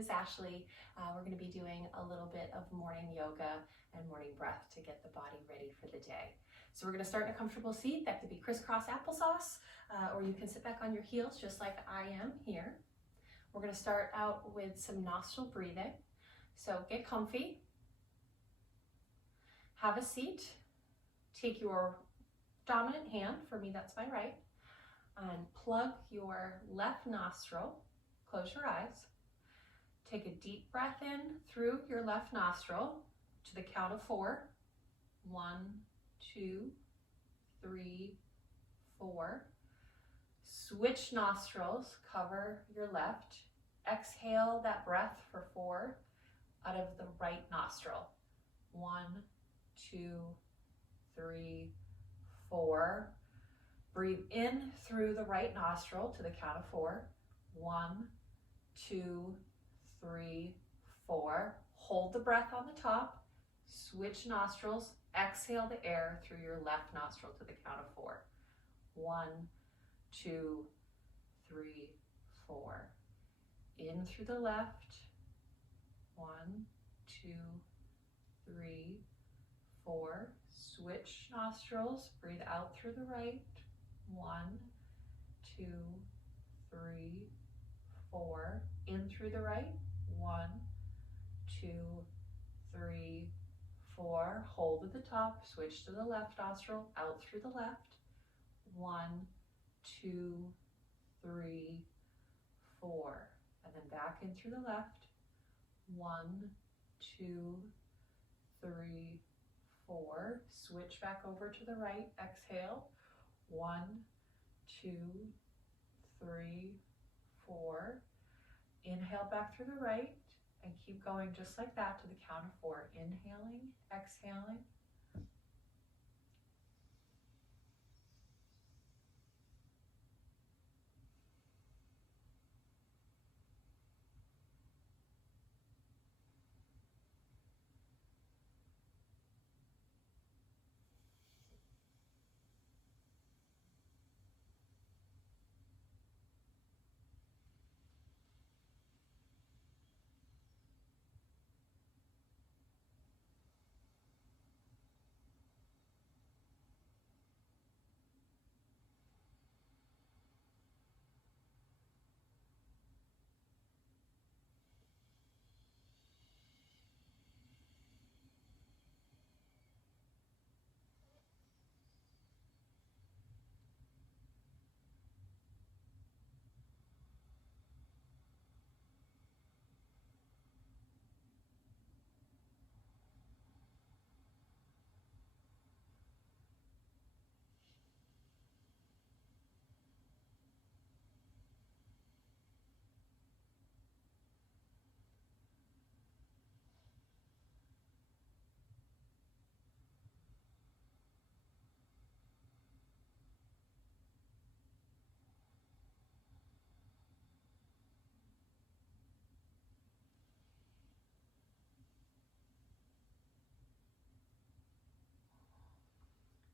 This is Ashley. We're going to be doing a little bit of morning yoga and morning breath to get the body ready for the day. So we're going to start in a comfortable seat. That could be crisscross applesauce, or you can sit back on your heels just like I am here. We're going to start out with some nostril breathing. So get comfy, have a seat, take your dominant hand, for me that's my right, and plug your left nostril, close your eyes. Take a deep breath in through your left nostril to the count of 4. 1, 2, 3, 4. Switch nostrils, cover your left. Exhale that breath for 4 out of the right nostril. 1, 2, 3, 4. Breathe in through the right nostril to the count of 4. 1, 2, 3, 4. Hold the breath on the top. Switch nostrils. Exhale the air through your left nostril to the count of 4. 1, 2, 3, 4. In through the left. 1, 2, 3, 4. Switch nostrils. Breathe out through the right. 1, 2, 3, 4. In through the right. 1, 2, 3, 4. Hold at the top. Switch to the left nostril. Out through the left. 1, 2, 3, 4. And then back in through the left. 1, 2, 3, 4. Switch back over to the right. Exhale. 1, 2, 3, 4. Inhale back through the right and keep going just like that to the count of 4. Inhaling, exhaling.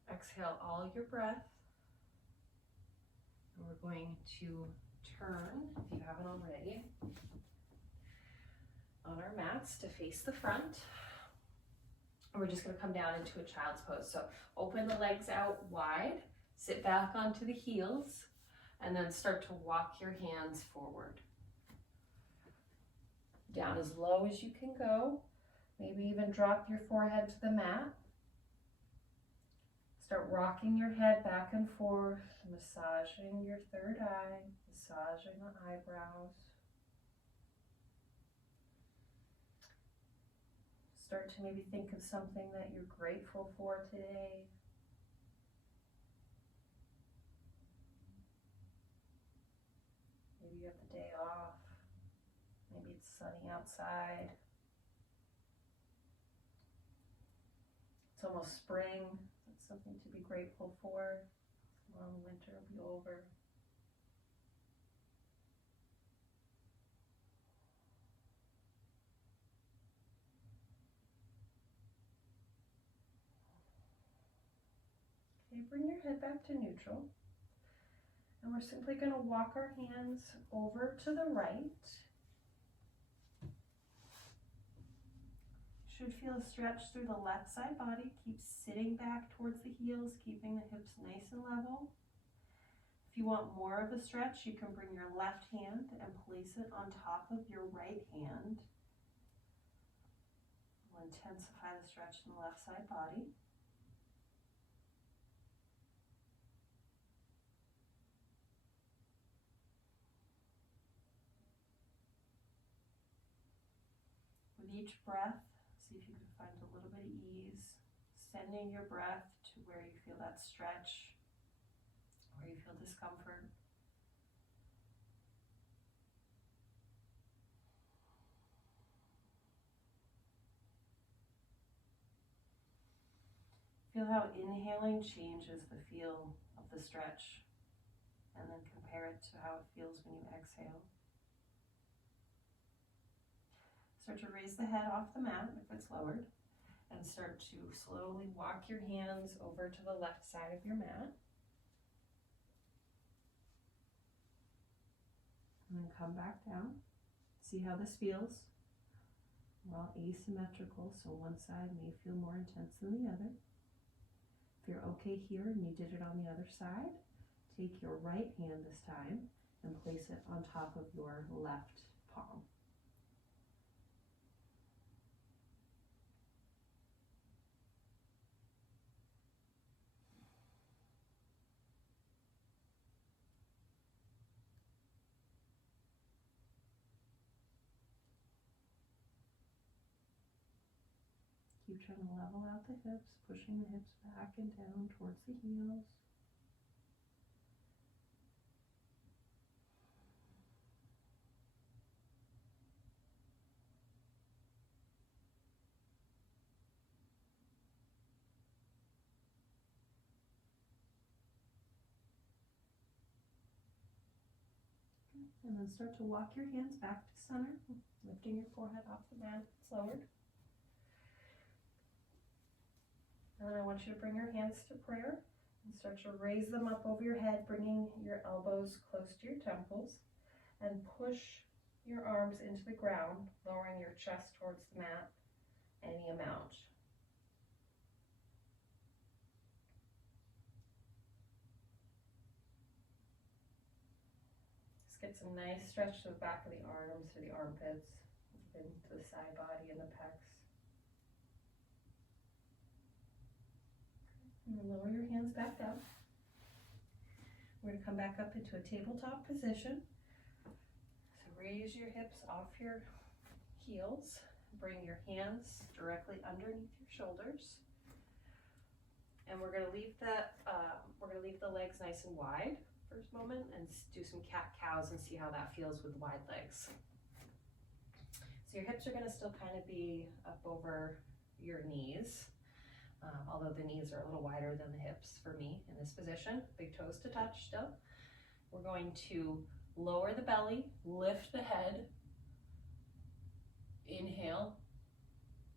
Exhale all your breath. And we're going to turn, if you haven't already, on our mats to face the front. And we're just going to come down into a child's pose. So open the legs out wide, sit back onto the heels, and then start to walk your hands forward. Down as low as you can go. Maybe even drop your forehead to the mat. Start rocking your head back and forth, massaging your third eye, massaging the eyebrows. Start to maybe think of something that you're grateful for today. Maybe you have the day off. Maybe it's sunny outside. It's almost spring. That's something to be grateful for. Long winter will be over. Okay, bring your head back to neutral. And we're simply going to walk our hands over to the right. Should feel a stretch through the left side body. Keep sitting back towards the heels, keeping the hips nice and level. If you want more of a stretch, you can bring your left hand and place it on top of your right hand. We'll intensify the stretch in the left side body. With each breath, see if you can find a little bit of ease, sending your breath to where you feel that stretch, where you feel discomfort. Feel how inhaling changes the feel of the stretch, and then compare it to how it feels when you exhale. Start to raise the head off the mat if it's lowered, and start to slowly walk your hands over to the left side of your mat. And then come back down. See how this feels. We're all asymmetrical, so one side may feel more intense than the other. If you're okay here and you did it on the other side, take your right hand this time and place it on top of your left palm. Keep trying to level out the hips, pushing the hips back and down towards the heels. And then start to walk your hands back to center, lifting your forehead off the mat if it's lowered. And then I want you to bring your hands to prayer and start to raise them up over your head, bringing your elbows close to your temples, and push your arms into the ground, lowering your chest towards the mat any amount. Just get some nice stretch to the back of the arms, to the armpits, even to the side body and the pecs. And then lower your hands back down. We're going to come back up into a tabletop position. So raise your hips off your heels. Bring your hands directly underneath your shoulders. And we're going to leave the legs nice and wide for a moment and do some cat-cows and see how that feels with wide legs. So your hips are going to still kind of be up over your knees. Although the knees are a little wider than the hips for me in this position, big toes to touch still. We're going to lower the belly, lift the head, inhale,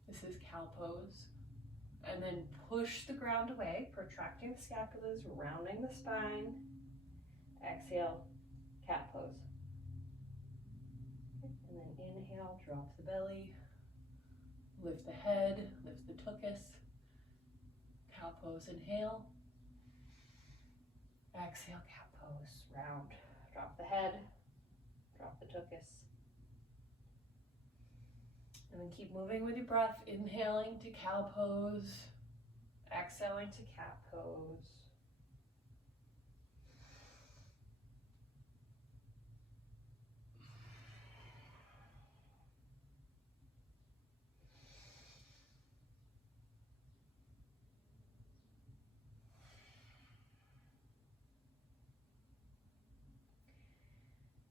this is cow pose, and then push the ground away, protracting the scapulas, rounding the spine, exhale, cat pose. And then inhale, drop the belly, lift the head, lift the tuchus. Cow pose, inhale. Exhale, cat pose, round. Drop the head, drop the tuchus. And then keep moving with your breath, inhaling to cow pose, exhaling to cat pose.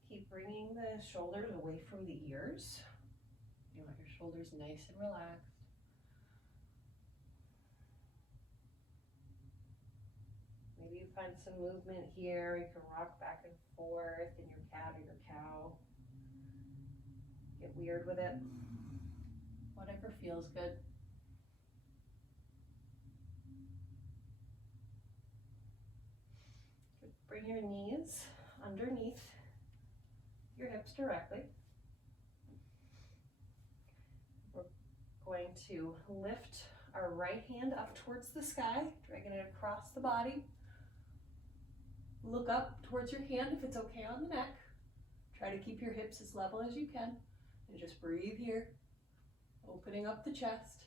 Keep bringing the shoulders away from the ears. You want your shoulders nice and relaxed. Maybe you find some movement here. You can rock back and forth in your cat or your cow. Get weird with it. Whatever feels good. Bring your knees underneath your hips directly. We're going to lift our right hand up towards the sky, dragging it across the body. Look up towards your hand if it's okay on the neck. Try to keep your hips as level as you can. And just breathe here, opening up the chest.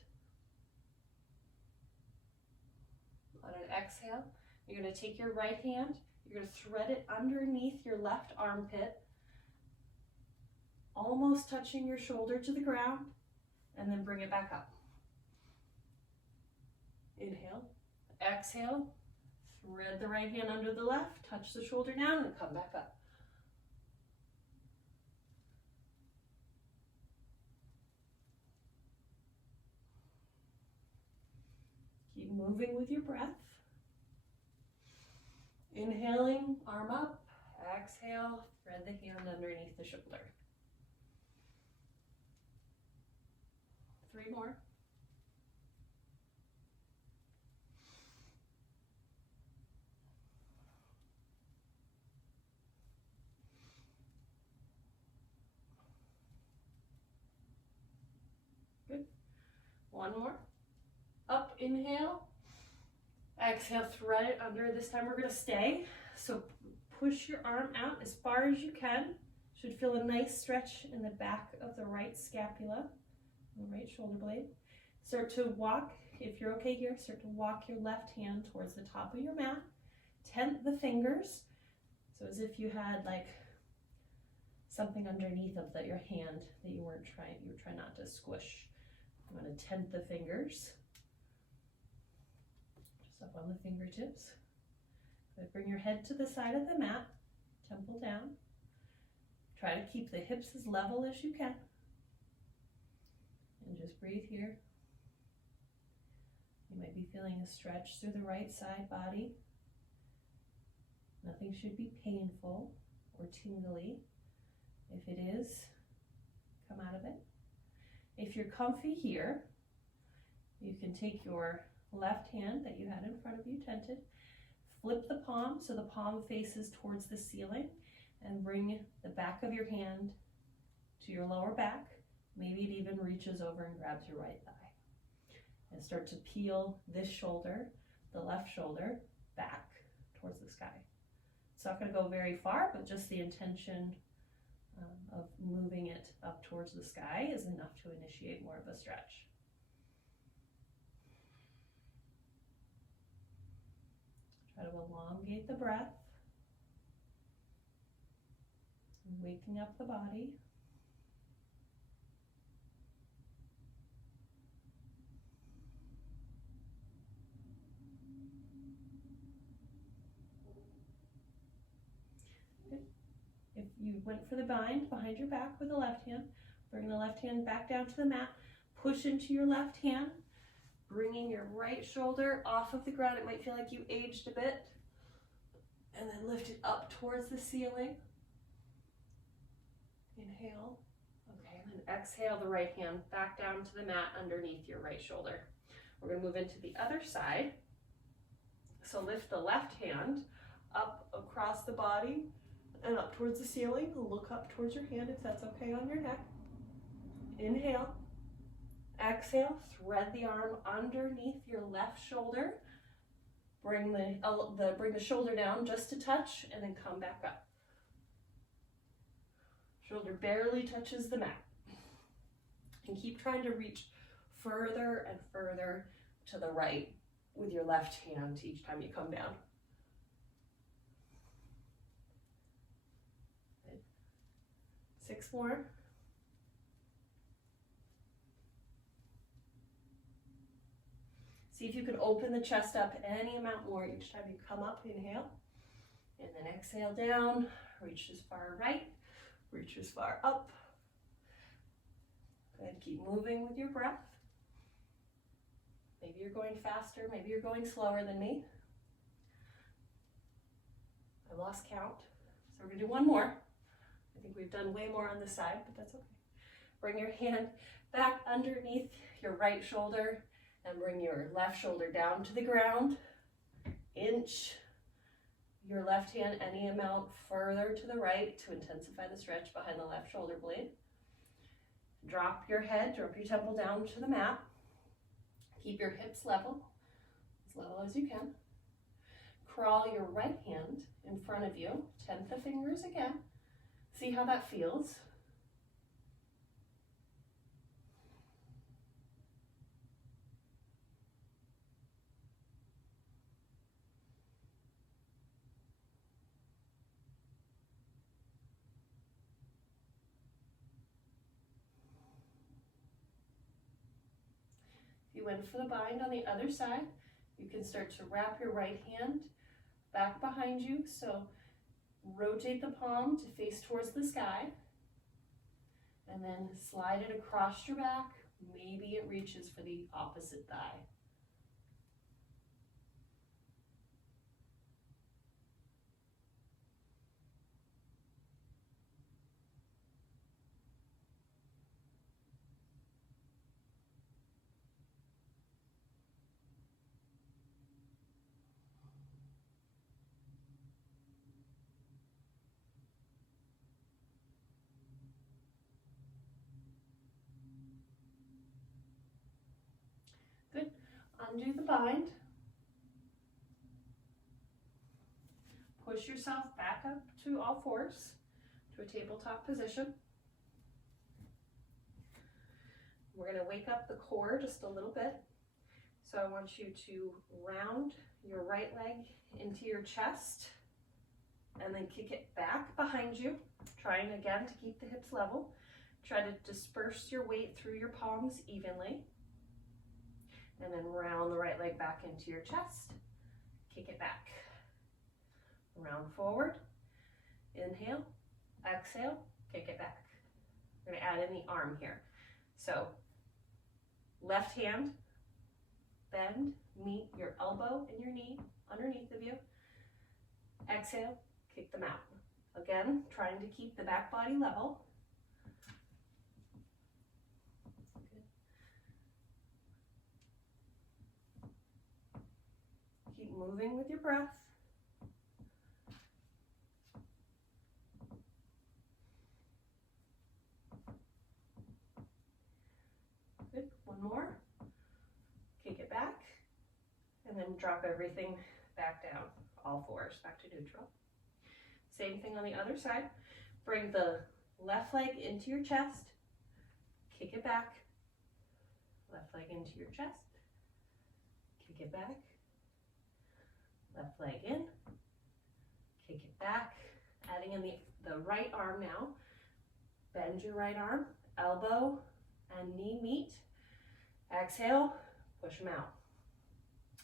On an exhale, you're going to take your right hand, you're going to thread it underneath your left armpit, almost touching your shoulder to the ground, and then bring it back up. Inhale, exhale, thread the right hand under the left, touch the shoulder down, and come back up. Keep moving with your breath. Inhaling, arm up, exhale, thread the hand underneath the shoulder. 3 more. Good. 1 more. Up, inhale. Exhale, thread it under. This time we're going to stay. So push your arm out as far as you can. Should feel a nice stretch in the back of the right scapula, the right shoulder blade. Start to walk, if you're okay here, start to walk your left hand towards the top of your mat. Tent the fingers. So as if you had like something underneath of your hand that you were trying not to squish. I'm going to tent the fingers. Up on the fingertips. Bring your head to the side of the mat, temple down. Try to keep the hips as level as you can. And just breathe here. You might be feeling a stretch through the right side body. Nothing should be painful or tingly. If it is, come out of it. If you're comfy here, you can take your left hand that you had in front of you tented, flip the palm so the palm faces towards the ceiling, and bring the back of your hand to your lower back. Maybe it even reaches over and grabs your right thigh. And start to peel this shoulder, the left shoulder, back towards the sky. It's not going to go very far, but just the intention of moving it up towards the sky is enough to initiate more of a stretch. Try to elongate the breath, waking up the body. If you went for the bind behind your back with the left hand, bring the left hand back down to the mat, push into your left hand, bringing your right shoulder off of the ground. It might feel like you aged a bit. And then lift it up towards the ceiling. Inhale. Okay, and then exhale the right hand back down to the mat underneath your right shoulder. We're going to move into the other side. So lift the left hand up across the body and up towards the ceiling. Look up towards your hand if that's okay on your neck. Inhale. Exhale, thread the arm underneath your left shoulder. Bring the shoulder down just to touch, and then come back up. Shoulder barely touches the mat. And keep trying to reach further and further to the right with your left hand each time you come down. Good. 6 more. See if you can open the chest up any amount more each time you come up. Inhale, and then exhale down. Reach as far right, reach as far up. Good, keep moving with your breath. Maybe you're going faster, maybe you're going slower than me. I lost count, so we're gonna do 1 more. I think we've done way more on this side, but that's okay. Bring your hand back underneath your right shoulder, and bring your left shoulder down to the ground. Inch your left hand any amount further to the right to intensify the stretch behind the left shoulder blade. Drop your head, drop your temple down to the mat. Keep your hips level as you can. Crawl your right hand in front of you, 10 the fingers again. See how that feels. If you went for the bind on the other side, you can start to wrap your right hand back behind you. So rotate the palm to face towards the sky, and then slide it across your back. Maybe it reaches for the opposite thigh. Good. Undo the bind. Push yourself back up to all fours, to a tabletop position. We're going to wake up the core just a little bit. So I want you to round your right leg into your chest and then kick it back behind you, trying again to keep the hips level. Try to disperse your weight through your palms evenly. And then round the right leg back into your chest, kick it back. Round forward, inhale, exhale, kick it back. We're going to add in the arm here. So left hand, bend, meet your elbow and your knee underneath of you. Exhale, kick them out. Again, trying to keep the back body level. Keep moving with your breath. Good. One more. Kick it back. And then drop everything back down. All fours back to neutral. Same thing on the other side. Bring the left leg into your chest. Kick it back. Left leg into your chest. Kick it back. Left leg in. Kick it back. Adding in the right arm now. Bend your right arm. Elbow and knee meet. Exhale. Push them out.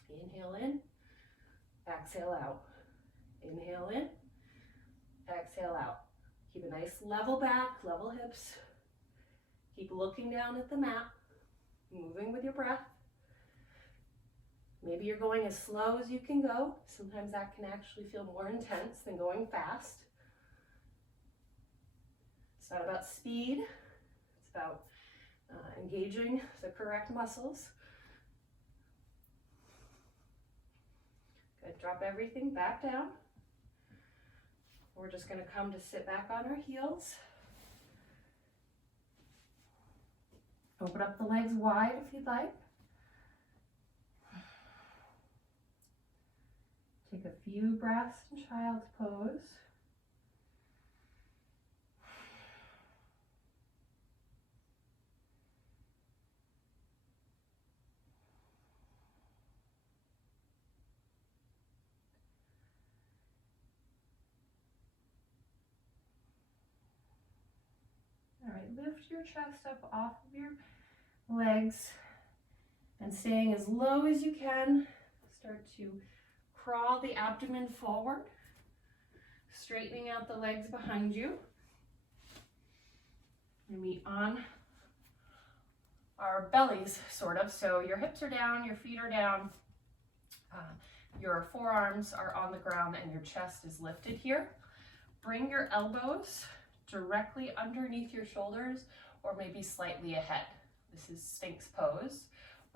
Inhale in. Exhale out. Inhale in. Exhale out. Keep a nice level back, level hips. Keep looking down at the mat. Moving with your breath. Maybe you're going as slow as you can go. Sometimes that can actually feel more intense than going fast. It's not about speed. It's about engaging the correct muscles. Good. Drop everything back down. We're just going to come to sit back on our heels. Open up the legs wide if you'd like. Take a few breaths in child's pose. All right, lift your chest up off of your legs and staying as low as you can. Start to crawl the abdomen forward, straightening out the legs behind you. And we on our bellies, sort of. So your hips are down, your feet are down, your forearms are on the ground, and your chest is lifted here. Bring your elbows directly underneath your shoulders or maybe slightly ahead. This is Sphinx pose.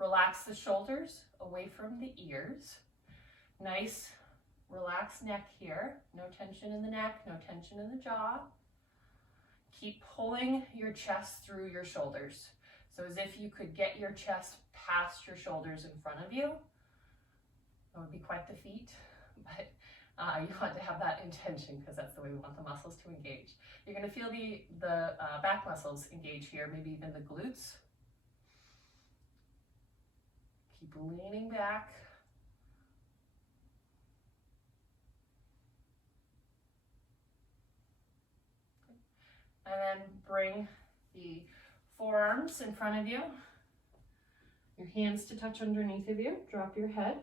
Relax the shoulders away from the ears. Nice relaxed neck here. No tension in the neck, no tension in the jaw. Keep pulling your chest through your shoulders. So as if you could get your chest past your shoulders in front of you. That would be quite the feat, but you want to have that intention because that's the way we want the muscles to engage. You're going to feel the back muscles engage here, maybe even the glutes. Keep leaning back. And then bring the forearms in front of you. Your hands to touch underneath of you. Drop your head.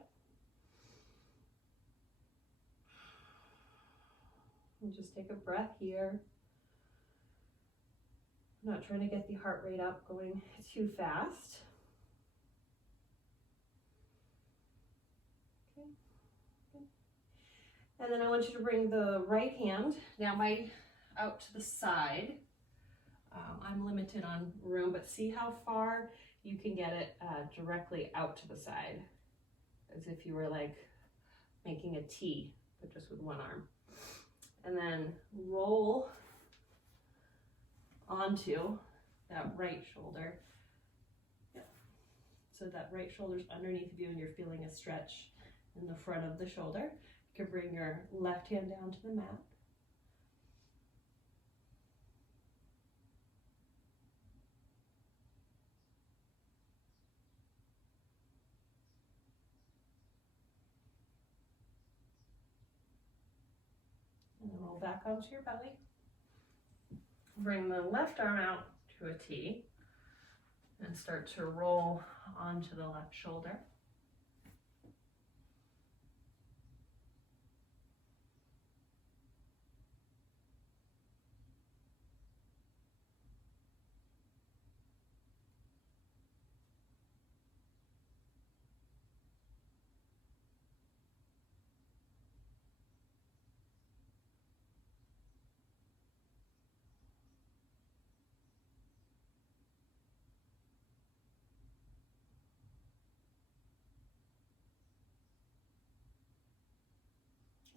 And just take a breath here. I'm not trying to get the heart rate up going too fast. Okay. And then I want you to bring the right hand down out to the side. I'm limited on room, but see how far you can get it directly out to the side, as if you were like making a T, but just with one arm. And then roll onto that right shoulder. Yep. So that right shoulder's underneath of you and you're feeling a stretch in the front of the shoulder. You can bring your left hand down to the mat. And then roll back onto your belly. Bring the left arm out to a T and start to roll onto the left shoulder.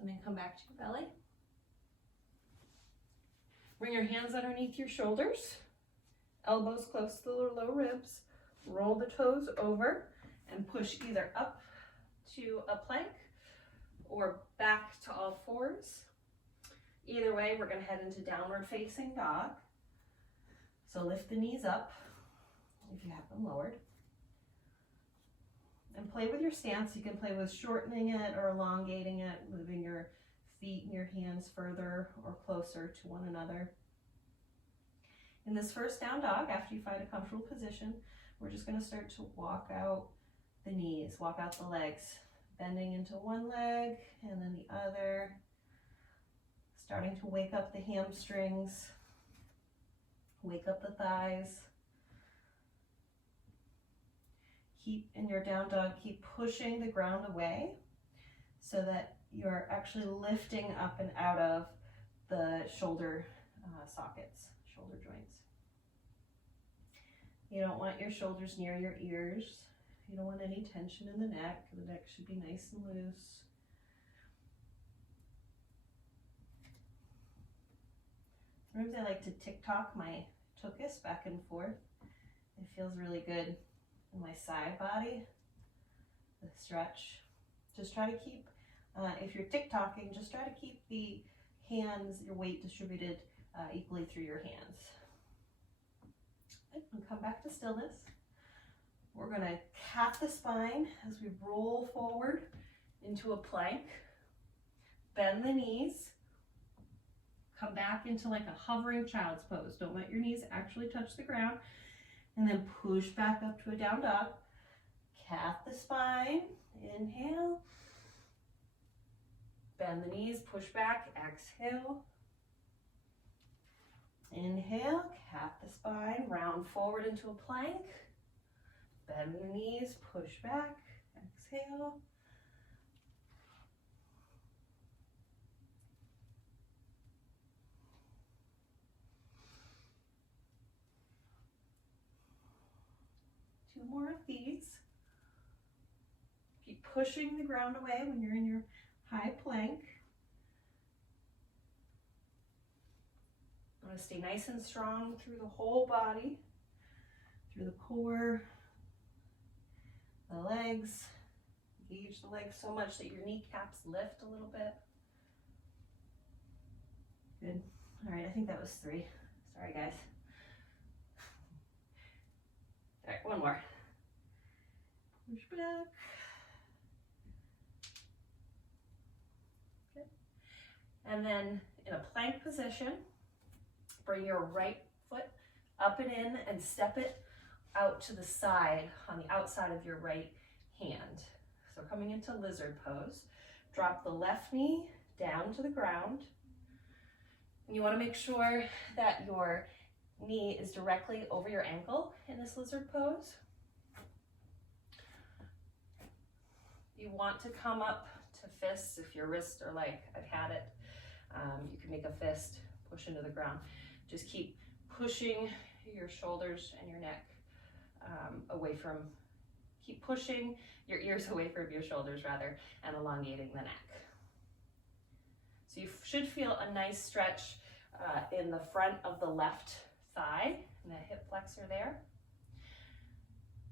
And then come back to your belly. Bring your hands underneath your shoulders, elbows close to the low ribs. Roll the toes over and push either up to a plank or back to all fours. Either way, we're going to head into downward facing dog. So lift the knees up if you have them lowered. And play with your stance. You can play with shortening it or elongating it, moving your feet and your hands further or closer to one another. In this first down dog, after you find a comfortable position, we're just going to start to walk out the knees, walk out the legs, bending into one leg and then the other, starting to wake up the hamstrings, wake up the thighs. Keep in your down dog, keep pushing the ground away so that you're actually lifting up and out of the shoulder sockets, shoulder joints. You don't want your shoulders near your ears. You don't want any tension in the neck. The neck should be nice and loose. Sometimes I like to tick-tock my tuchus back and forth. It feels really good in my side body, the stretch. Just try to keep, if you're tick-tocking, just try to keep the hands, your weight distributed equally through your hands. And come back to stillness. We're going to calf the spine as we roll forward into a plank. Bend the knees. Come back into like a hovering child's pose. Don't let your knees actually touch the ground. And then push back up to a down dog. Calf the spine. Inhale. Bend the knees, push back, exhale. Inhale, calf the spine, round forward into a plank. Bend the knees, push back, exhale. Two more of these. Keep pushing the ground away when you're in your high plank. I want to stay nice and strong through the whole body, through the core, the legs. Engage the legs so much that your kneecaps lift a little bit. Good. All right, I think that was 3. Sorry, guys. All right, one more. Push back. Good. And then in a plank position, bring your right foot up and in and step it out to the side on the outside of your right hand. So coming into lizard pose, drop the left knee down to the ground. And you want to make sure that your knee is directly over your ankle in this lizard pose. You want to come up to fists if your wrists are like, I've had it. You can make a fist, push into the ground. Just keep pushing your shoulders and your neck away from, keep pushing your ears away from your shoulders rather, and elongating the neck. So you should feel a nice stretch in the front of the left thigh, and the hip flexor there.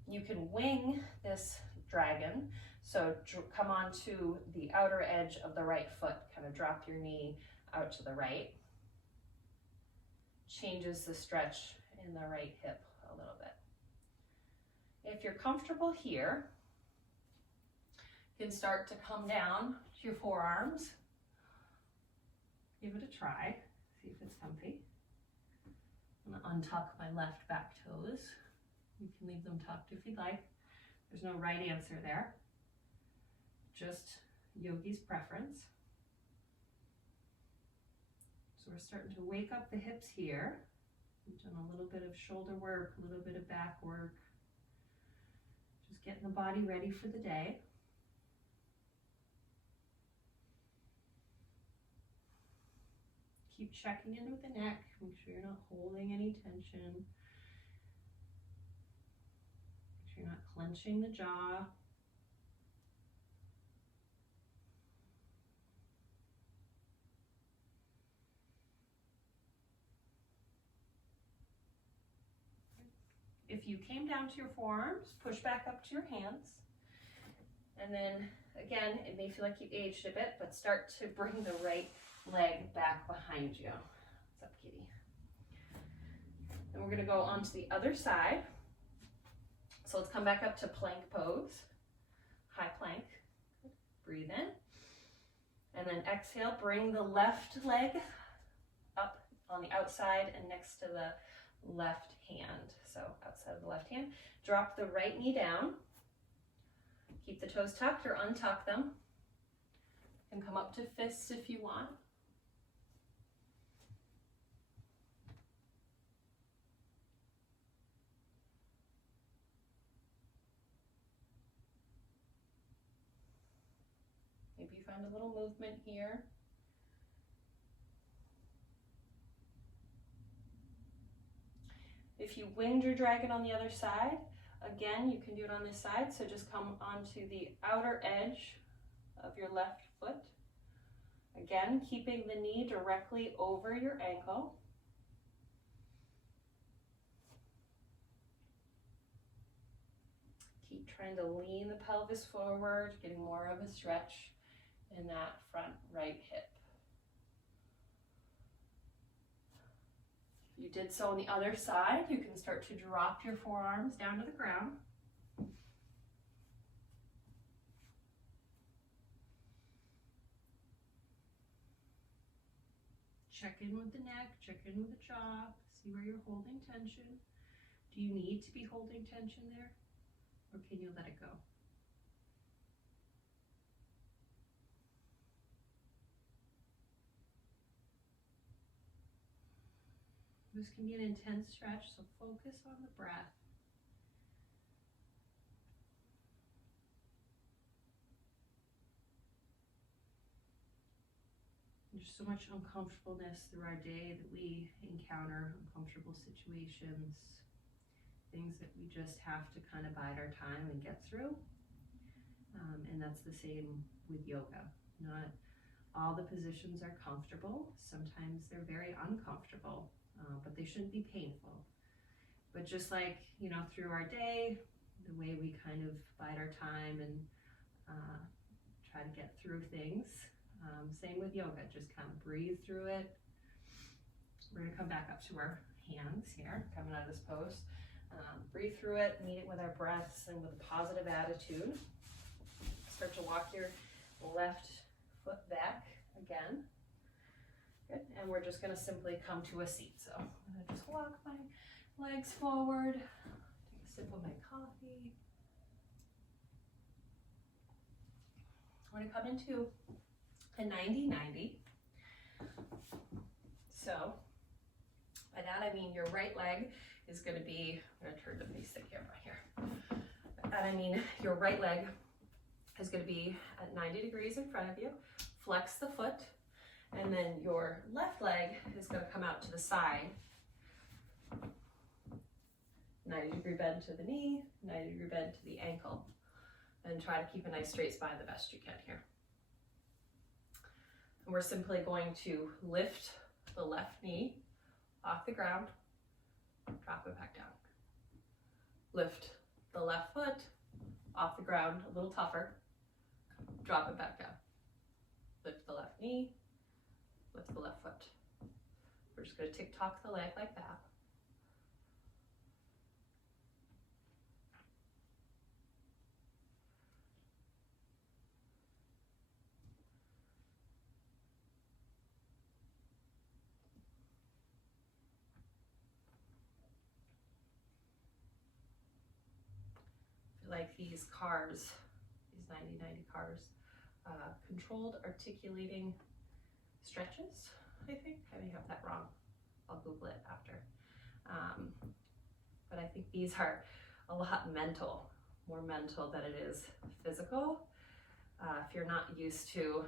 You can wing this dragon, so come onto the outer edge of the right foot, kind of drop your knee out to the right. Changes the stretch in the right hip a little bit. If you're comfortable here, you can start to come down to your forearms. Give it a try, see if it's comfy. I'm gonna untuck my left back toes. You can leave them tucked if you'd like. There's no right answer there. Just yogi's preference. So we're starting to wake up the hips here. We've done a little bit of shoulder work, a little bit of back work. Just getting the body ready for the day. Keep checking in with the neck. Make sure you're not holding any tension. Make sure you're not clenching the jaw. If you came down to your forearms, push back up to your hands. And then again, it may feel like you aged a bit, but start to bring the right leg back behind you. What's up, kitty? And we're gonna go on to the other side. So let's come back up to plank pose, high plank. Breathe in. And then exhale, bring the left leg up on the outside and next to the left hand. So outside of the left hand, drop the right knee down. Keep the toes tucked or untuck them. You can come up to fists if you want. Maybe you find a little movement here. If you winged your dragon on the other side, again, you can do it on this side. So just come onto the outer edge of your left foot. Again, keeping the knee directly over your ankle. Keep trying to lean the pelvis forward, getting more of a stretch in that front right hip. You did so on the other side, you can start to drop your forearms down to the ground. Check in with the neck, check in with the jaw, see where you're holding tension. Do you need to be holding tension there, or can you let it go? This can be an intense stretch, so focus on the breath. There's so much uncomfortableness through our day that we encounter, uncomfortable situations, things that we just have to kind of bide our time and get through. And that's the same with yoga. Not all the positions are comfortable. Sometimes they're very uncomfortable. but they shouldn't be painful. But just like, you know, through our day, the way we kind of bide our time and try to get through things, same with yoga, just kind of breathe through it. We're gonna come back up to our hands here, coming out of this pose. Breathe through it, meet it with our breaths and with a positive attitude. Start to walk your left foot back again. Good, and we're just gonna simply come to a seat. So I'm gonna just walk my legs forward, take a sip of my coffee. We're gonna come into a 90-90. So by that I mean your right leg is going to be, I'm going to turn to face the camera here. By that I mean your right leg is going to be at 90 degrees in front of you. Flex the foot, and then your left leg is going to come out to the side. 90-degree bend to the knee, 90-degree bend to the ankle. And try to keep a nice straight spine the best you can here. And we're simply going to lift the left knee off the ground, drop it back down. Lift the left foot off the ground, a little tougher, drop it back down. Lift the left knee, lift the left foot. We're just going to tick-tock the leg like that. Like these cars, these 90-90 cars, controlled articulating stretches, I think. I may have that wrong. I'll Google it after. But I think these are a lot mental, more mental than it is physical. If you're not used to,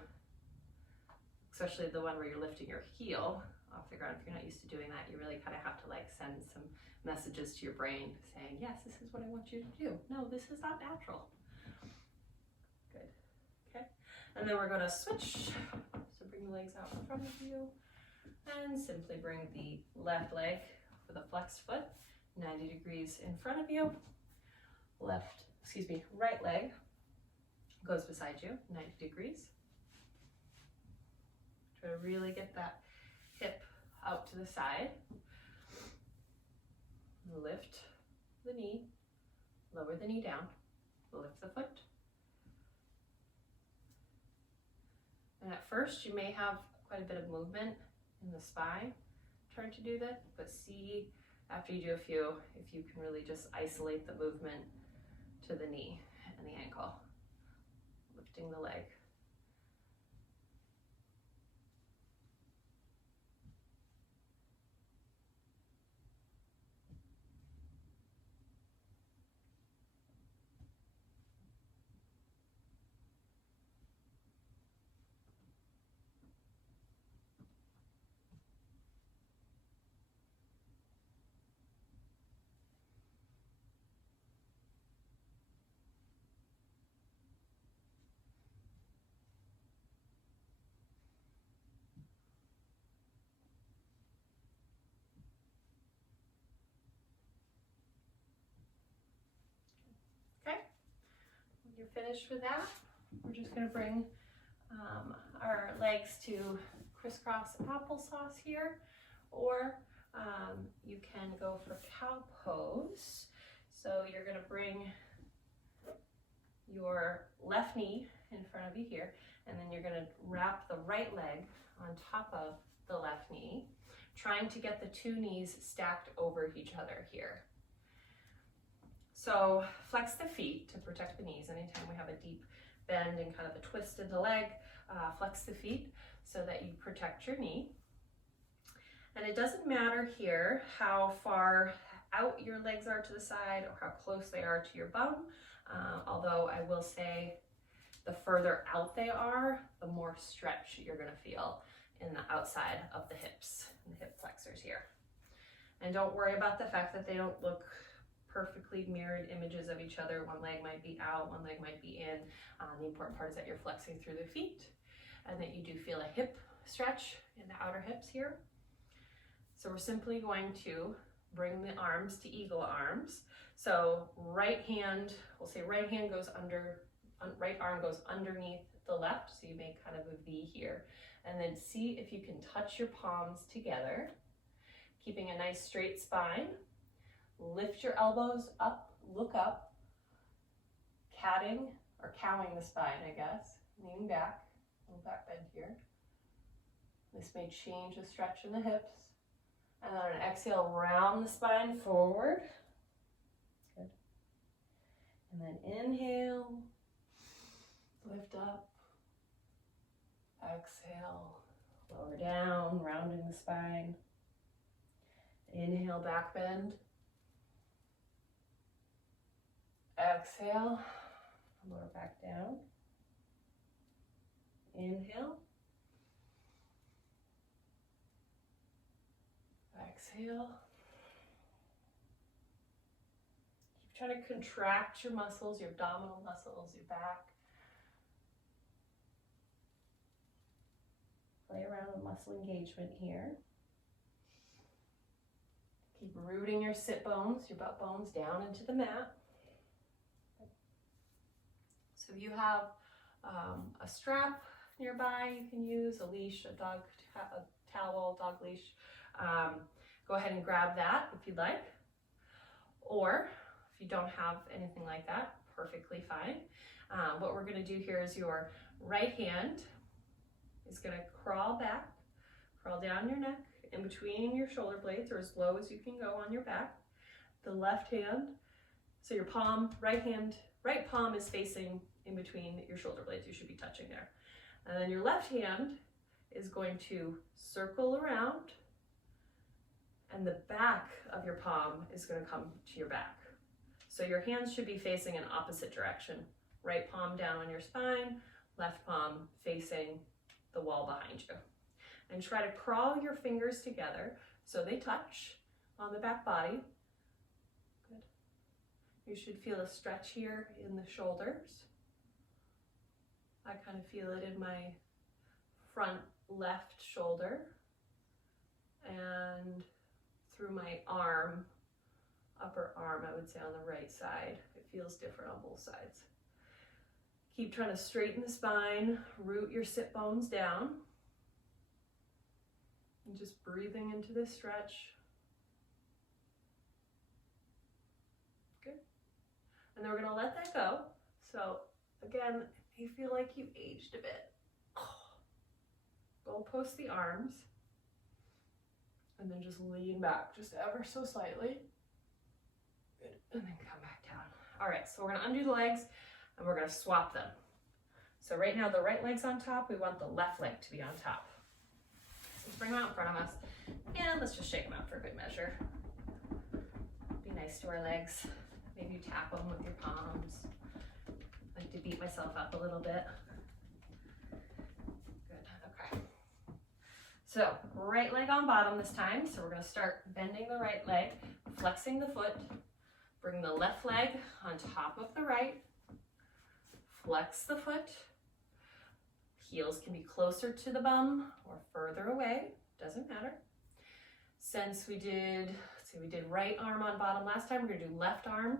especially the one where you're lifting your heel off the ground, if you're not used to doing that, you really kind of have to like send some messages to your brain saying, yes, this is what I want you to do. No, this is not natural. Good. Okay. And then we're going to switch. So bring the legs out in front of you and simply bring the left leg with a flexed foot 90 degrees in front of you. Right leg goes beside you 90 degrees. Try to really get that hip out to the side. Lift the knee, lower the knee down, lift the foot. And at first you may have quite a bit of movement in the spine trying to do that, but see after you do a few, if you can really just isolate the movement to the knee and the ankle, lifting the leg. You're finished with that. We're just going to bring our legs to crisscross applesauce here, or you can go for cow pose. So you're going to bring your left knee in front of you here, and then you're going to wrap the right leg on top of the left knee, trying to get the two knees stacked over each other here. So flex the feet to protect the knees. Anytime we have a deep bend and kind of a twist in the leg, flex the feet so that you protect your knee. And it doesn't matter here how far out your legs are to the side or how close they are to your bum, although I will say the further out they are, the more stretch you're going to feel in the outside of the hips, and the hip flexors here. And don't worry about the fact that they don't look perfectly mirrored images of each other. One leg might be out, one leg might be in. The important part is that you're flexing through the feet and that you do feel a hip stretch in the outer hips here. So we're simply going to bring the arms to eagle arms. So right hand, we'll say right hand goes under, right arm goes underneath the left, so you make kind of a V here. And then see if you can touch your palms together, keeping a nice straight spine. Lift your elbows up, look up, catting or cowing the spine, I guess. Leaning back, little back bend here. This may change the stretch in the hips. And then on an exhale, round the spine forward. Good. And then inhale, lift up. Exhale, lower down, rounding the spine. Inhale, back bend. Exhale, lower back down. Inhale. Exhale. Keep trying to contract your muscles, your abdominal muscles, your back. Play around with muscle engagement here. Keep rooting your sit bones, your butt bones down into the mat. So if you have a strap nearby, you can use a leash, a towel, dog leash. Go ahead and grab that if you'd like. Or if you don't have anything like that, perfectly fine. What we're going to do here is your right hand is going to crawl back, crawl down your neck, in between your shoulder blades, or as low as you can go on your back. The left hand, so your palm, right palm is facing in between your shoulder blades. You should be touching there. And then your left hand is going to circle around, and the back of your palm is going to come to your back. So your hands should be facing in opposite direction. Right palm down on your spine, left palm facing the wall behind you. And try to crawl your fingers together so they touch on the back body. Good. You should feel a stretch here in the shoulders. I kind of feel it in my front left shoulder and through my arm, upper arm, I would say on the right side. It feels different on both sides. Keep trying to straighten the spine, root your sit bones down. And just breathing into this stretch. Good. And then we're going to let that go. So again, if you feel like you aged a bit, go post the arms and then just lean back just ever so slightly. Good. And then come back down. All right, so we're going to undo the legs and we're going to swap them. So right now the right leg's on top. We want the left leg to be on top. Let's bring them out in front of us, and let's just shake them out for good measure. Be nice to our legs. Maybe you tap them with your palms. I like to beat myself up a little bit. Good, okay. So, right leg on bottom this time. So we're gonna start bending the right leg, flexing the foot, bring the left leg on top of the right, flex the foot. Heels can be closer to the bum or further away, doesn't matter. Since we did right arm on bottom last time, we're gonna do left arm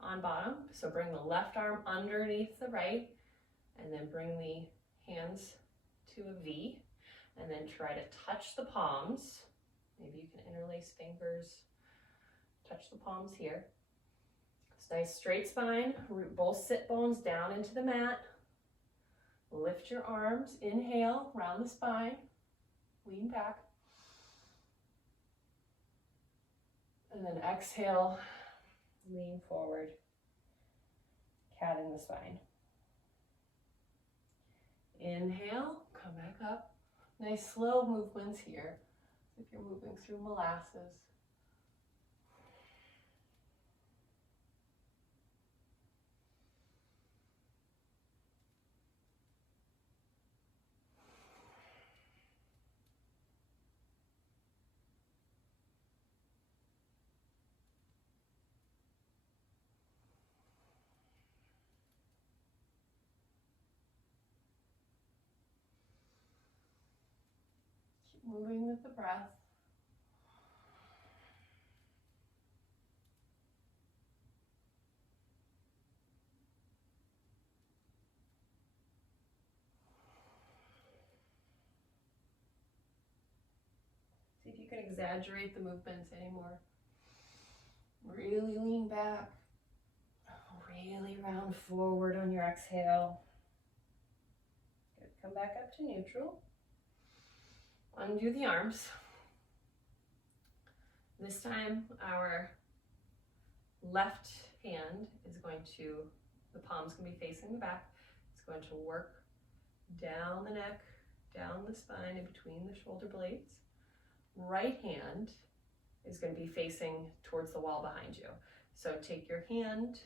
on bottom. So bring the left arm underneath the right and then bring the hands to a V and then try to touch the palms. Maybe you can interlace fingers, touch the palms here. It's nice straight spine, root both sit bones down into the mat. Lift your arms, inhale, round the spine, lean back. And then exhale, lean forward, cat in the spine. Inhale, come back up. Nice slow movements here, as if you're moving through molasses. Moving with the breath. can exaggerate the movements anymore. Really lean back. Really round forward on your exhale. Good. Come back up to neutral. Undo the arms. This time our left hand is going to, the palm's going to be facing the back. It's going to work down the neck, down the spine, in between the shoulder blades. Right hand is going to be facing towards the wall behind you. So take your hand,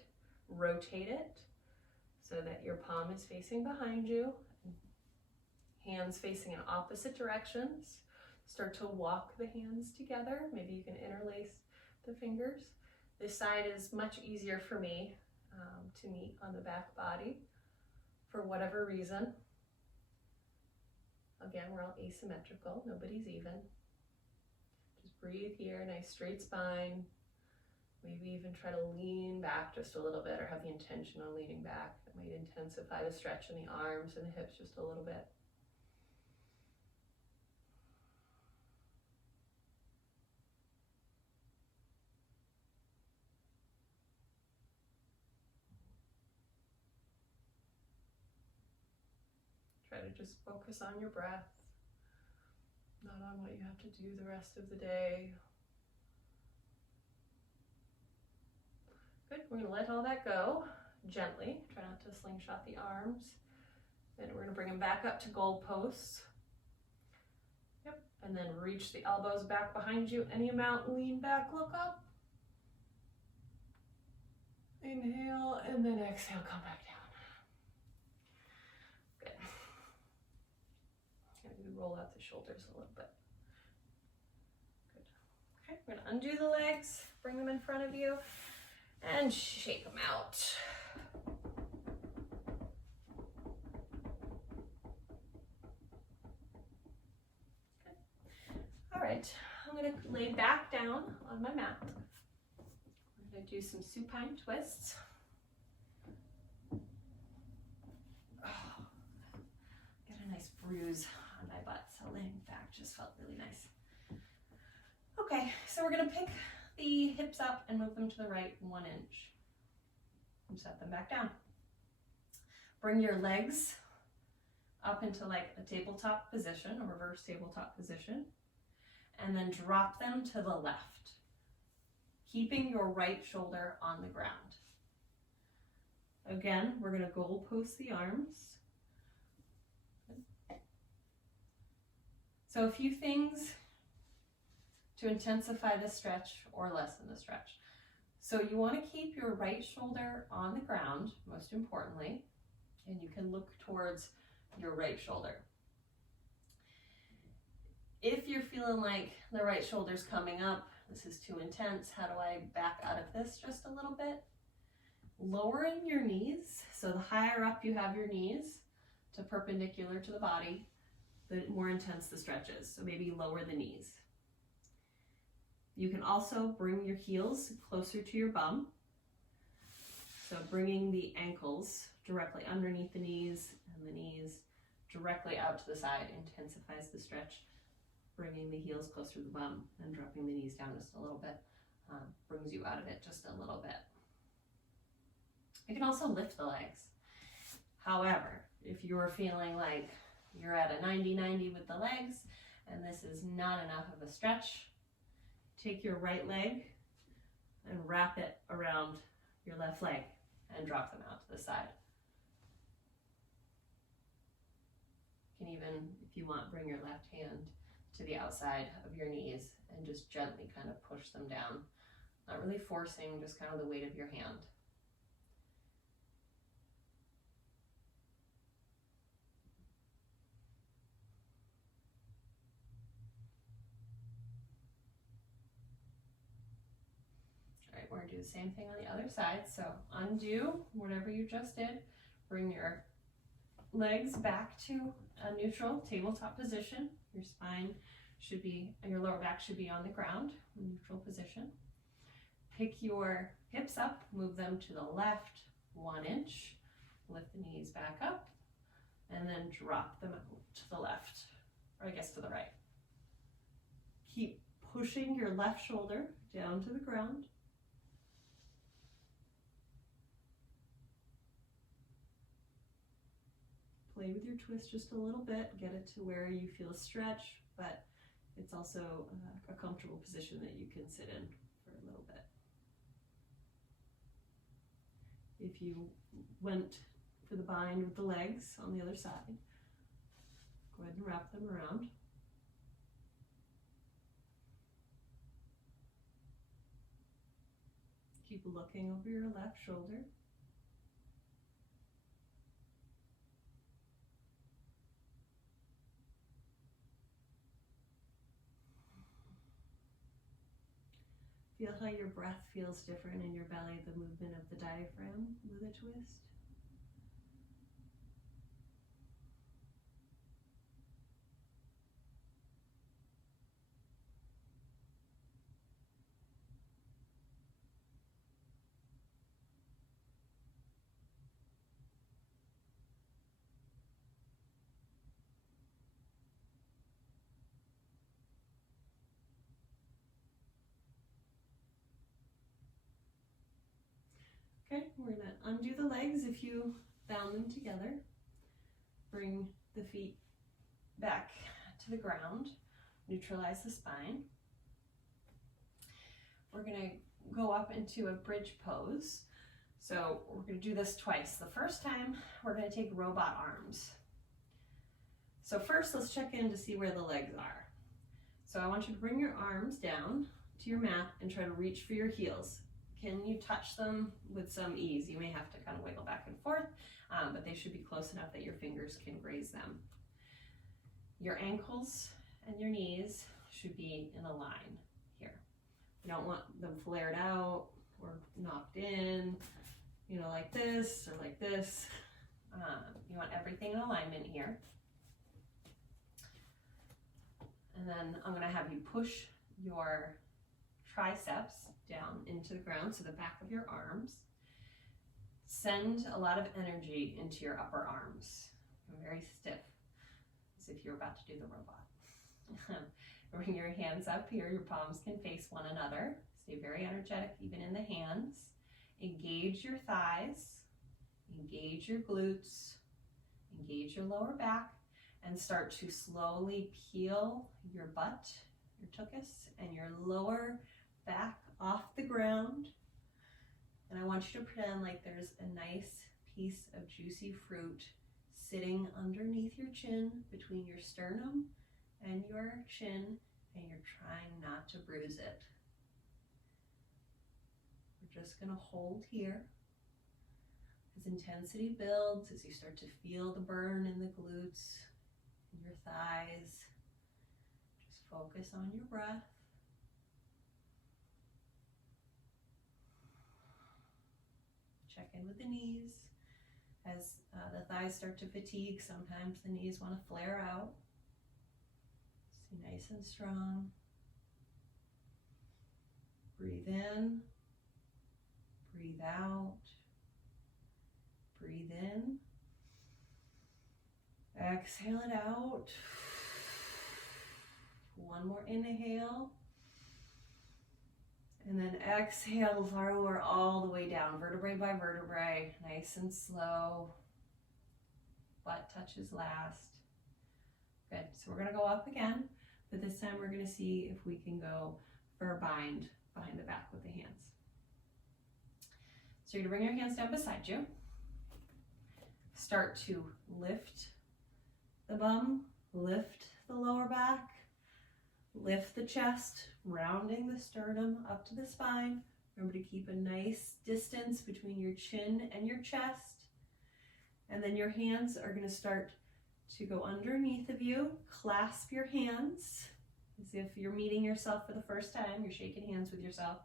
rotate it so that your palm is facing behind you. Hands facing in opposite directions. Start to walk the hands together. Maybe you can interlace the fingers. This side is much easier for me to meet on the back body for whatever reason. Again, we're all asymmetrical, nobody's even. Just breathe here, nice straight spine. Maybe even try to lean back just a little bit, or have the intention on leaning back. That might intensify the stretch in the arms and the hips just a little bit. Try to just focus on your breath, not on what you have to do the rest of the day. Good, we're gonna let all that go gently. Try not to slingshot the arms. Then we're gonna bring them back up to goal posts. Yep, and then reach the elbows back behind you any amount, lean back, look up. Inhale, and then exhale, come back down. Roll out the shoulders a little bit. Good. Okay, we're gonna undo the legs, bring them in front of you, and shake them out. Good. All right, I'm gonna lay back down on my mat. We're gonna do some supine twists. Oh, got a nice bruise on my butt, so laying back just felt really nice. Okay, so we're gonna pick the hips up and move them to the right 1 inch and set them back down. Bring your legs up into like a tabletop position, a reverse tabletop position, and then drop them to the left, keeping your right shoulder on the ground. Again, we're gonna goal post the arms. So a few things to intensify the stretch or lessen the stretch. So you want to keep your right shoulder on the ground, most importantly, and you can look towards your right shoulder. If you're feeling like the right shoulder's coming up, this is too intense, how do I back out of this just a little bit? Lowering your knees, so the higher up you have your knees to perpendicular to the body, the more intense the stretch is. So maybe lower the knees. You can also bring your heels closer to your bum. So bringing the ankles directly underneath the knees and the knees directly out to the side intensifies the stretch. Bringing the heels closer to the bum and dropping the knees down just a little bit brings you out of it just a little bit. You can also lift the legs. However, if you're feeling like you're at a 90-90 with the legs and this is not enough of a stretch, take your right leg and wrap it around your left leg and drop them out to the side. You can even, if you want, bring your left hand to the outside of your knees and just gently kind of push them down. Not really forcing, just kind of the weight of your hand. We're going to do the same thing on the other side. So undo whatever you just did. Bring your legs back to a neutral tabletop position. Your spine should be, and your lower back should be on the ground, neutral position. Pick your hips up, move them to the left 1 inch. Lift the knees back up, and then drop them to the left, or I guess to the right. Keep pushing your left shoulder down to the ground. Play with your twist just a little bit, get it to where you feel a stretch, but it's also a comfortable position that you can sit in for a little bit. If you went for the bind with the legs on the other side, go ahead and wrap them around. Keep looking over your left shoulder. Feel how your breath feels different in your belly, the movement of the diaphragm with a twist. Okay, we're going to undo the legs if you bound them together. Bring the feet back to the ground. Neutralize the spine. We're going to go up into a bridge pose. So we're going to do this twice. The first time, we're going to take robot arms. So first, let's check in to see where the legs are. So I want you to bring your arms down to your mat and try to reach for your heels. Can you touch them with some ease? You may have to kind of wiggle back and forth, but they should be close enough that your fingers can graze them. Your ankles and your knees should be in a line here. You don't want them flared out or knocked in, you know, like this or like this. You want everything in alignment here. And then I'm going to have you push your triceps down into the ground, so the back of your arms. Send a lot of energy into your upper arms. You're very stiff, as if you're about to do the robot. Bring your hands up here, your palms can face one another. Stay very energetic even in the hands. Engage your thighs, engage your glutes, engage your lower back, and start to slowly peel your butt, your tuchus, and your lower back off the ground. And I want you to pretend like there's a nice piece of juicy fruit sitting underneath your chin, between your sternum and your chin, and you're trying not to bruise it. We're just going to hold here. As intensity builds, as you start to feel the burn in the glutes, in your thighs, just focus on your breath. Check in with the knees. As the thighs start to fatigue, sometimes the knees want to flare out. Stay nice and strong. Breathe in. Breathe out. Breathe in. Exhale it out. One more inhale. And then exhale, lower all the way down, vertebrae by vertebrae, nice and slow. Butt touches last. Good, so we're gonna go up again, but this time we're gonna see if we can go for a bind behind the back with the hands. So you're gonna bring your hands down beside you. Start to lift the bum, lift the lower back, lift the chest, rounding the sternum up to the spine. Remember to keep a nice distance between your chin and your chest. And then your hands are going to start to go underneath of you. Clasp your hands as if you're meeting yourself for the first time. You're shaking hands with yourself.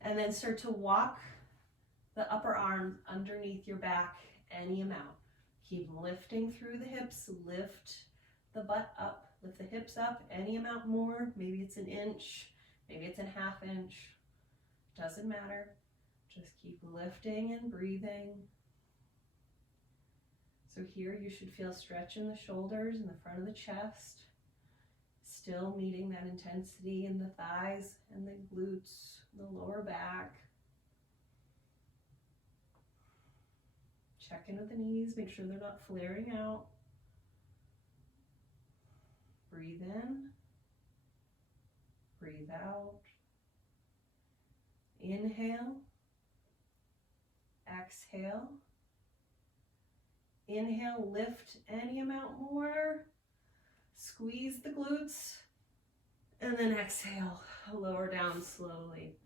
And then start to walk the upper arm underneath your back any amount. Keep lifting through the hips. Lift the butt up. Lift the hips up any amount more. Maybe it's an inch, maybe it's a half inch. Doesn't matter. Just keep lifting and breathing. So here you should feel stretch in the shoulders and the front of the chest. still needing that intensity in the thighs and the glutes, the lower back. Check in with the knees, make sure they're not flaring out. Breathe in, breathe out. Inhale, exhale. Inhale, lift any amount more. Squeeze the glutes. And then exhale, lower down slowly.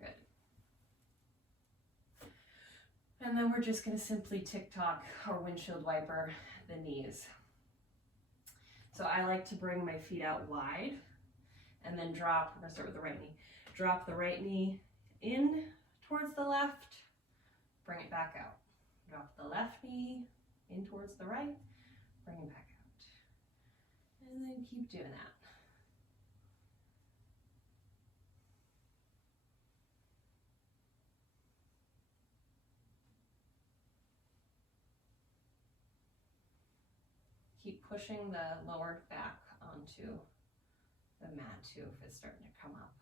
Good. And then we're just going to simply tick-tock or windshield wiper the knees. So I like to bring my feet out wide and then drop. We're going to start with the right knee. Drop the right knee in towards the left. Bring it back out. Drop the left knee in towards the right. Bring it back out. And then keep doing that. Keep pushing the lower back onto the mat too if it's starting to come up.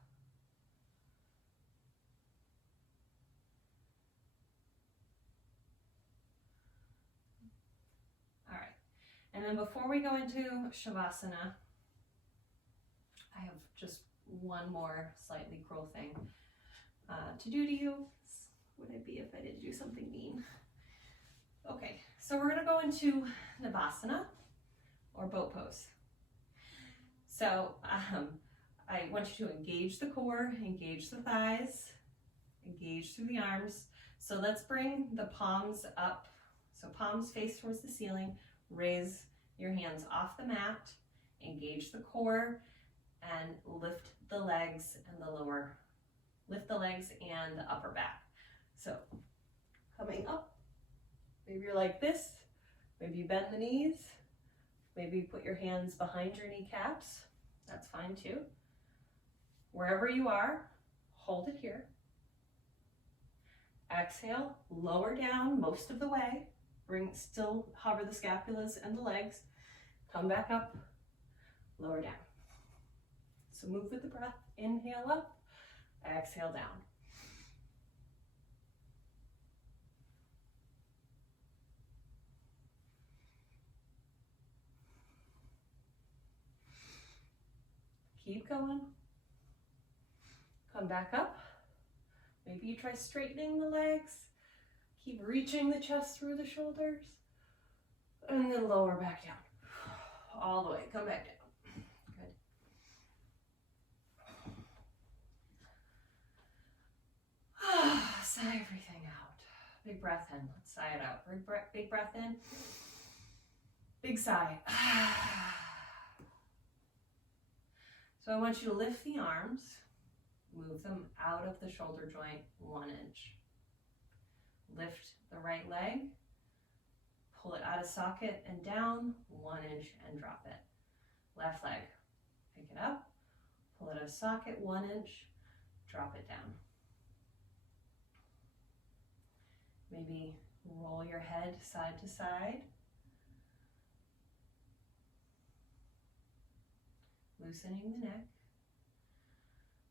All right, and then before we go into Shavasana, I have just one more slightly cruel thing to do to you. Would it be if I did do something mean? Okay, so we're gonna go into Navasana, or boat pose. So I want you to engage the core, engage the thighs, engage through the arms. So let's bring the palms up. So palms face towards the ceiling, raise your hands off the mat, engage the core, and lift the legs and the lower, lift the legs and the upper back. So coming up, maybe you're like this, maybe you bend the knees, maybe you put your hands behind your kneecaps, that's fine too. Wherever you are, hold it here. Exhale, lower down most of the way. Still hover the scapulas and the legs. Come back up, lower down. So move with the breath. Inhale up, exhale down. Keep going. Come back up. Maybe you try straightening the legs. Keep reaching the chest through the shoulders. And then lower back down. All the way. Come back down. Good. Sigh everything out. Big breath in. Let's sigh it out. Big breath in. Big sigh. So I want you to lift the arms. Move them out of the shoulder joint 1 inch. Lift the right leg, pull it out of socket and down 1 inch and drop it. Left leg, pick it up, pull it out of socket 1 inch, drop it down. Maybe roll your head side to side. Loosening the neck.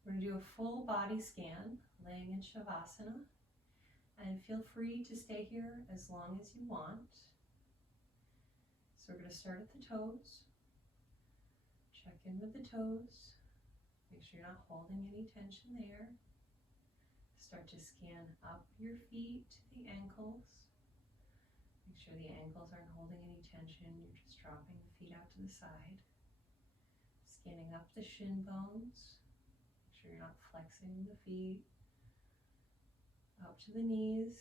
We're going to do a full body scan, laying in Shavasana, and feel free to stay here as long as you want. So we're going to start at the toes, check in with the toes, make sure you're not holding any tension there. Start to scan up your feet to the ankles. Make sure the ankles aren't holding any tension, you're just dropping the feet out to the side. Scanning up the shin bones. Make sure you're not flexing the feet. Up to the knees.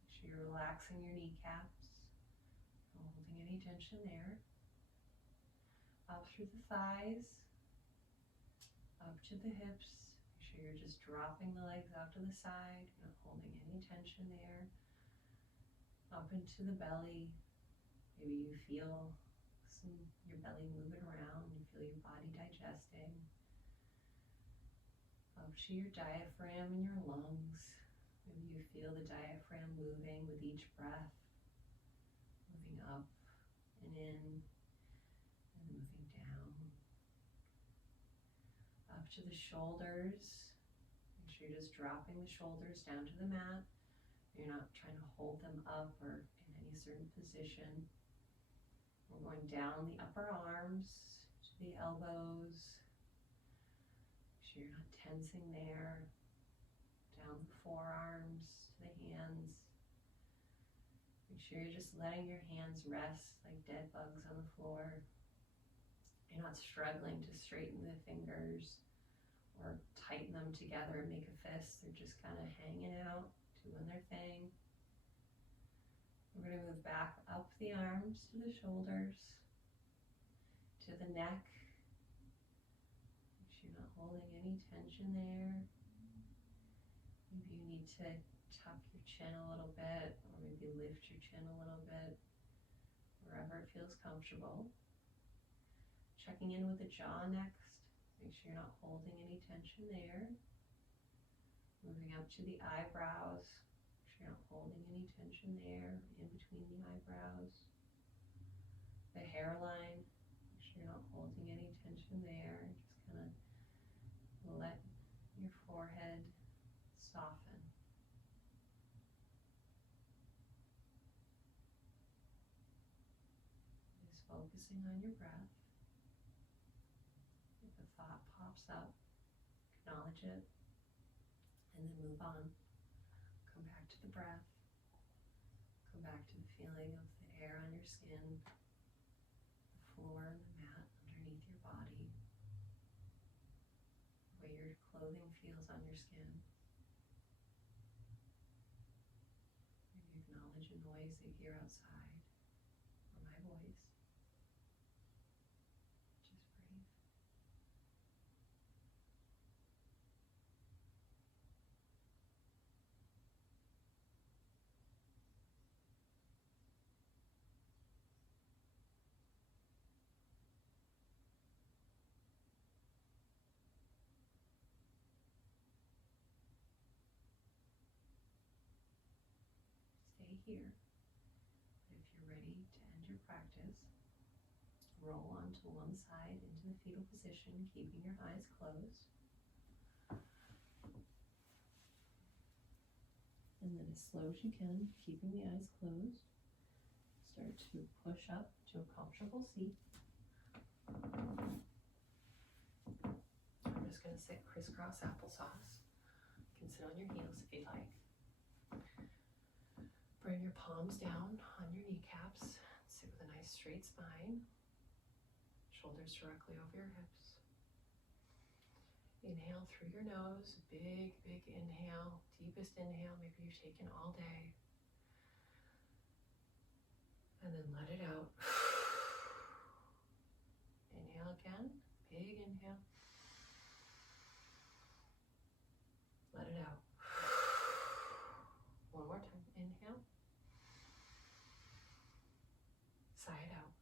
Make sure you're relaxing your kneecaps. Not holding any tension there. Up through the thighs. Up to the hips. Make sure you're just dropping the legs out to the side. You're not holding any tension there. Up into the belly. Maybe you feel your belly moving around, you feel your body digesting. Up to your diaphragm and your lungs. Maybe you feel the diaphragm moving with each breath, moving up and in and moving down. up to the shoulders. Make sure you're just dropping the shoulders down to the mat. You're not trying to hold them up or in any certain position. We're going down the upper arms to the elbows. Make sure you're not tensing there. Down the forearms to the hands. Make sure you're just letting your hands rest like dead bugs on the floor. You're not struggling to straighten the fingers or tighten them together and make a fist. They're just kind of hanging out, doing their thing. We're going to move back up the arms to the shoulders, to the neck. Make sure you're not holding any tension there. Maybe you need to tuck your chin a little bit, or maybe lift your chin a little bit, wherever it feels comfortable. Checking in with the jaw next. Make sure you're not holding any tension there. Moving up to the eyebrows. Make sure you're not holding any tension there, in between the eyebrows. The hairline. Make sure you're not holding any tension there. Just kind of let your forehead soften. Just focusing on your breath. If a thought pops up, acknowledge it, and then move on. Come back to the breath. Come back to the feeling of the air on your skin, the floor and the mat underneath your body, the way your clothing feels on your skin. Maybe acknowledge a noise that you hear outside, or my voice. Just breathe. Stay here. But if you're ready to end your practice, roll onto one side into the fetal position, keeping your eyes closed. And then as slow as you can, keeping the eyes closed, start to push up to a comfortable seat. I'm just going to sit crisscross applesauce. You can sit on your heels if you'd like. Bring your palms down on your kneecaps. Sit with a nice straight spine. Shoulders directly over your hips. Inhale through your nose. Big, big inhale. Deepest inhale maybe you've taken all day. And then let it out. Inhale again. Big inhale. Let it out. One more time. Inhale. Sigh it out.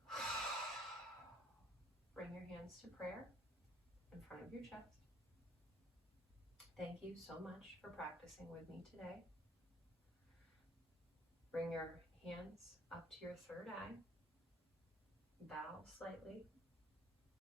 Bring your hands to prayer in front of your chest. Thank you so much for practicing with me today. Bring your hands up to your third eye. Bow slightly.